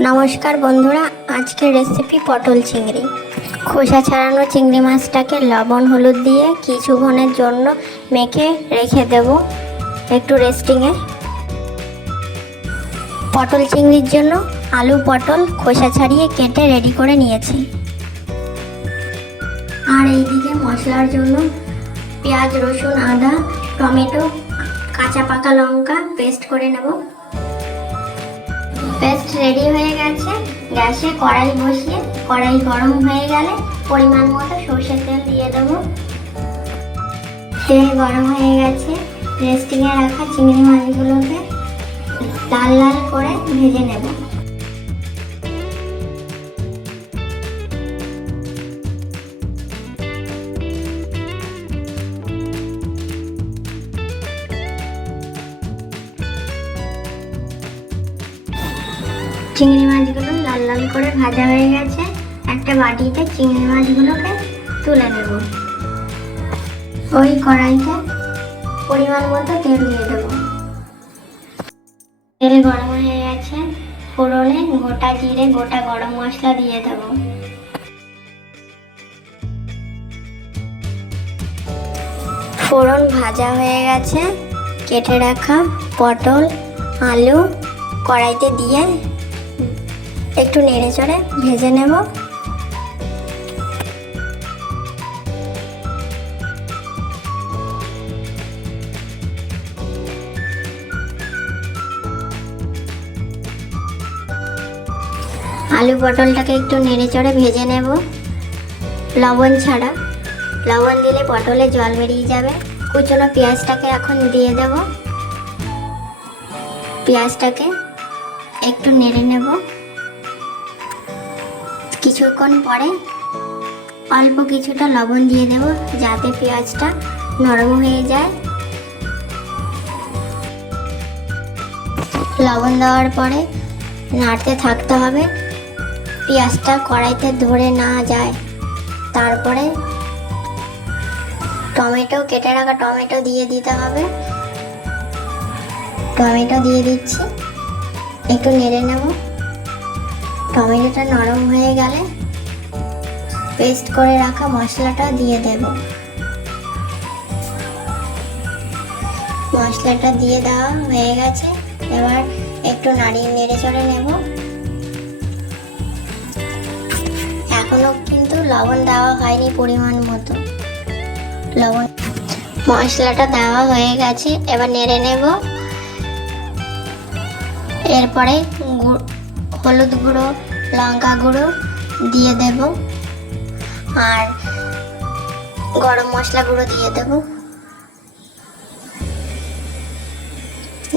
নমস্কার বন্ধুরা, আজকের রেসিপি পটল চিংড়ি। খোসা ছাড়ানো চিংড়ি মাছটাকে লবণ হলুদ দিয়ে কিছুক্ষণের জন্য মেখে রেখে দেব একটু রেস্টিংয়ে। পটল চিংড়ির জন্য আলু পটল খোসা ছাড়িয়ে কেটে রেডি করে নিয়েছি। আর এইদিকে মশলার জন্য পেঁয়াজ, রসুন, আদা, টমেটো, কাঁচা পাকা লঙ্কা পেস্ট করে নেব। পেস্ট রেডি হয়ে গেছে। গ্যাসে কড়াই বসিয়ে কড়াই গরম হয়ে গেলে পরিমাণ মতো সরষের তেল দিয়ে দেব। তেল গরম হয়ে গেছে। রেস্টিংয়ে রাখা চিংড়ি মাছগুলোকে লাল লাল করে ভেজে নেব। চিংড়ি মাছগুলো লাল লাল করে ভাজা হয়ে গেছে। একটা বাটিতে চিংড়ি মাছগুলোকে তুলে নেব। ওই কড়াইতে পরিমাণ মতো তেল দিয়ে দেব। তেল গরম হয়ে গেছে। ফোড়নে গোটা জিরে, গোটা গরম মশলা দিয়ে দেব। ফোড়ন ভাজা হয়ে গেছে। কেটে রাখা পটল, আলু কড়াইতে দিয়ে একটু নেড়ে চড়ে ভেজে নেব। আলু পটলটাকে একটু নেড়ে চড়ে ভেজে নেব লবণ ছাড়া। লবণ দিলে পটলে জল বেরিয়ে যাবে। কুচনো পেঁয়াজটাকে এখন দিয়ে দেব। পেঁয়াজটাকে একটু নেড়ে নেব। কিছুক্ষণ পরে অল্প কিছুটা লবণ দিয়ে দেব যাতে পেঁয়াজটা নরম হয়ে যায়। লবণ দেওয়ার পরে নাড়তে থাকতে হবে, পেঁয়াজটা কড়াইতে ধরে না যায়। তারপরে টমেটো, কেটে রাখা টমেটো দিয়ে দিতে হবে। টমেটো দিয়ে দিচ্ছি, একটু নেড়ে নেব। টমেটোটা নরম হয়ে গেলে পেস্ট করে রাখা মশলাটা দিয়ে দেব। মশলাটা দিয়ে দেওয়া হয়ে গেছে। এবার একটু নেড়ে চড়ে নেব। এখনো কিন্তু লবণ দেওয়া হয়নি পরিমাণ মতো। লবণ মশলাটা দেওয়া হয়ে গেছে। এবার নেড়ে নেব। এরপরে হলুদ গুঁড়ো, লঙ্কা গুঁড়ো দিয়ে দেব আর গরম মশলা গুঁড়ো দিয়ে দেব।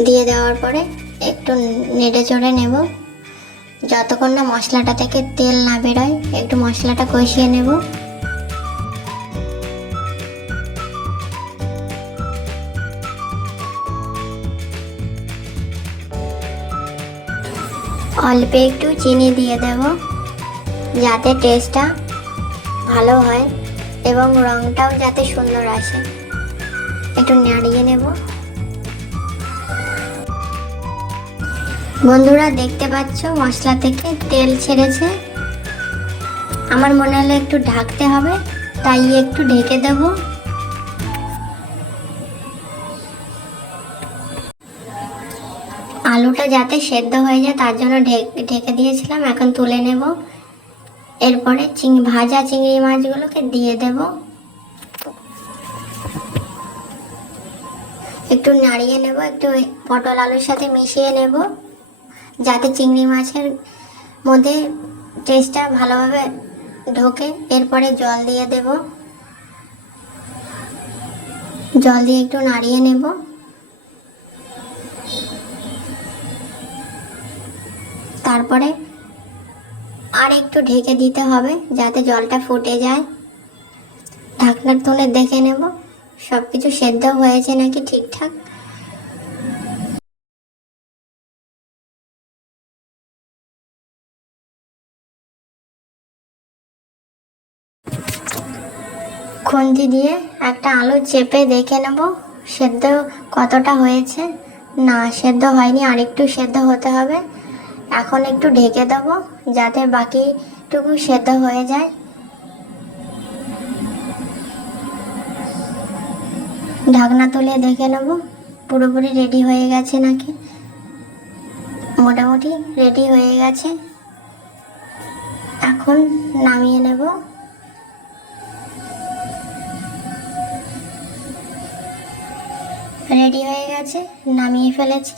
দিয়ে দেওয়ার পরে একটু নেড়ে চড়ে নেব যতক্ষণ না মশলাটা থেকে তেল না বেরোয়। একটু মশলাটা কষিয়ে নেব। অল্প একটু চিনি দিয়ে দেব যাতে টেস্টটা ভালো হয় এবং রঙটাও যাতে সুন্দর আসে। একটু নাড়িয়ে নেব। বন্ধুরা দেখতে পাচ্ছ মশলা থেকে তেল ছেড়েছে। আমার মনে হলো একটু ঢাকতে হবে, তাই একটু ঢেকে দেব। আলুটা যাতে সেদ্ধ হয়ে যায় তার জন্য ঢেকে দিয়েছিলাম। এখন তুলে নেব। এরপরে ভাজা চিংড়ি মাছগুলোকে দিয়ে দেব। একটু নাড়িয়ে নেব। একটু পটল আলুর সাথে মিশিয়ে নেব যাতে চিংড়ি মাছের মধ্যে টেস্টটা ভালোভাবে ঢোকে। এরপরে জল দিয়ে দেব। জল দিয়ে একটু নাড়িয়ে নেব। তারপরে আর একটু ঢেকে দিতে হবে যাতে জলটা ফুটে যায়। ঢাকনার তুলে দেখে নেব সব কিছু সেদ্ধ হয়েছে নাকি ঠিকঠাক। খুন্তি দিয়ে একটা আলু চেপে দেখে নেব সেদ্ধ কতটা হয়েছে। না, সেদ্ধ হয়নি, আরেকটু সেদ্ধ হতে হবে। এখন একটু ঢেকে দেবো যাতে বাকিটুকু সেদ্ধ হয়ে যায়। ঢাকনা তুলে দেখে নেব পুরোপুরি রেডি হয়ে গেছে নাকি। মোটামুটি রেডি হয়ে গেছে, এখন নামিয়ে নেব। রেডি হয়ে গেছে, নামিয়ে ফেলেছি।